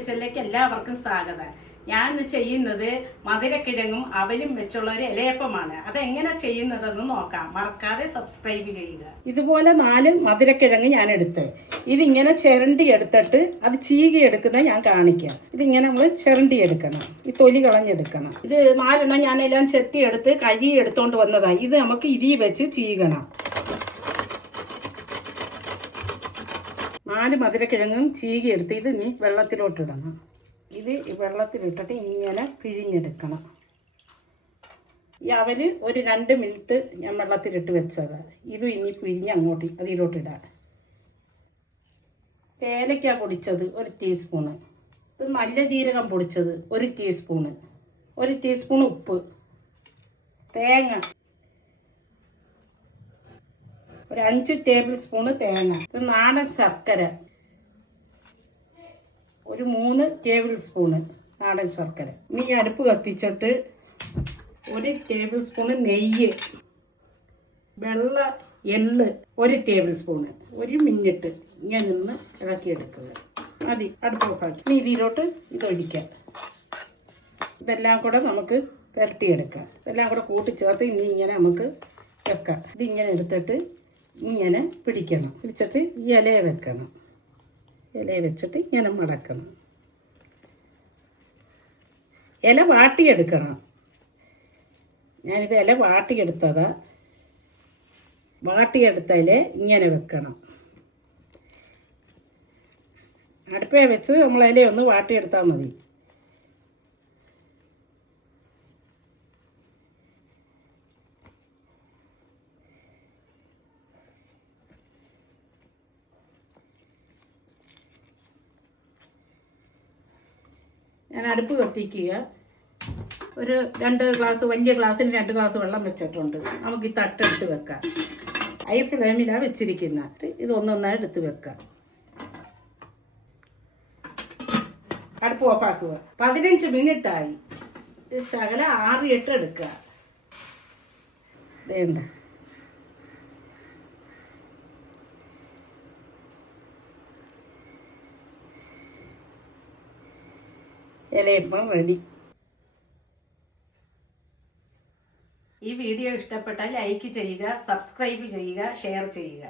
കിച്ചണിലേക്ക് എല്ലാവർക്കും സ്വാഗതം. ഞാൻ ഇന്ന് ചെയ്യുന്നത് മധുരക്കിഴങ്ങും അവലും വെച്ചുള്ള ഒരു ഇലയപ്പമാണ്. അതെങ്ങനെ ചെയ്യുന്നതെന്ന് നോക്കാം. മറക്കാതെ സബ്സ്ക്രൈബ് ചെയ്യുക. ഇതുപോലെ 4 മധുരക്കിഴങ്ങ് ഞാൻ എടുത്ത് ഇതിങ്ങനെ ചിരണ്ടി എടുത്തിട്ട് അത് ചീകി എടുക്കുന്നത് ഞാൻ കാണിക്കാം. ഇതിങ്ങനെ നമ്മൾ ചിരണ്ടി എടുക്കണം, ഈ തൊലി കളഞ്ഞെടുക്കണം. ഇത് 4 എണ്ണം ഞാനെല്ലാം ചെത്തിയെടുത്ത് കഴുകി എടുത്തോണ്ട് വന്നതാണ്. ഇത് നമുക്ക് ഇരി വെച്ച് ചീകണം. 4 മധുരക്കിഴങ്ങും ചീകി എടുത്ത് ഇത് ഇനി വെള്ളത്തിലോട്ടിടണം. ഇത് വെള്ളത്തിലിട്ടിട്ട് ഇങ്ങനെ പിഴിഞ്ഞെടുക്കണം. ഈ അവല് ഒരു 2 മിനിറ്റ് ഞാൻ വെള്ളത്തിലിട്ട് വെച്ചതാണ്. ഇതും ഇനി പിഴിഞ്ഞ് അങ്ങോട്ട് അതിലോട്ടിടാം. ഏലക്ക പൊടിച്ചത് 1 ടീസ്പൂണ്, ഇത് നല്ല ജീരകം പൊടിച്ചത് 1 ടീസ്പൂണ്, 1 ടീസ്പൂൺ ഉപ്പ്, തേങ്ങ ഒരു 5 ടേബിൾ സ്പൂണ് തേങ്ങ, ഇത് നാടൻ ശർക്കര ഒരു 3 ടേബിൾ സ്പൂണ് നാടൻ ശർക്കര. ഇനി അടുപ്പ് കത്തിച്ചിട്ട് 1 ടേബിൾ സ്പൂണ് നെയ്യ്, വെള്ള എള്ള് 1 ടേബിൾ സ്പൂണ്, 1 മിനിറ്റ് ഇങ്ങനെ നിന്ന് ഇളക്കിയെടുക്കുക. മതി, അടുപ്പ് ഓഫാക്കി. ഇനി ഇതിലോട്ട് ഇതൊഴിക്കാം. ഇതെല്ലാം കൂടെ നമുക്ക് പുരട്ടിയെടുക്കാം. ഇതെല്ലാം കൂടെ കൂട്ടിച്ചേർത്ത് ഇനി ഇങ്ങനെ നമുക്ക് വെക്കാം. ഇതിങ്ങനെ എടുത്തിട്ട് ഇങ്ങനെ പിടിക്കണം. പിടിച്ചിട്ട് ഈ ഇലയെ വെക്കണം. ഇലയെ വെച്ചിട്ട് ഇങ്ങനെ മടക്കണം. ഇല വാട്ടിയെടുക്കണം. ഞാനിത് ഇല വാട്ടിയെടുത്തതാ. വാട്ടിയെടുത്ത ഇല ഇങ്ങനെ വെക്കണം. അടുപ്പേ വെച്ച് നമ്മൾ ഇലയൊന്ന് വാട്ടിയെടുത്താൽ മതി. ഞാൻ അടുപ്പ് കത്തിക്കുക. ഒരു 2 ഗ്ലാസ്, വലിയ ഗ്ലാസ്സിന് 2 ഗ്ലാസ് വെള്ളം വെച്ചിട്ടുണ്ട്. നമുക്ക് ഈ തട്ടെടുത്ത് വെക്കാം. ഹൈ ഫ്ലെയിമിലാണ് വെച്ചിരിക്കുന്നത്. ഇതൊന്നൊന്നായി എടുത്ത് വെക്കാം. അടുപ്പ് ഓഫാക്കുക. 15 മിനിറ്റായി. ഇത് ശകല ആറിയിട്ട് എടുക്കുക. വേണ്ട, ഇലയപ്പം റെഡി. ഈ വീഡിയോ ഇഷ്ടപ്പെട്ടാൽ ലൈക്ക് ചെയ്യുക, സബ്സ്ക്രൈബ് ചെയ്യുക, ഷെയർ ചെയ്യുക.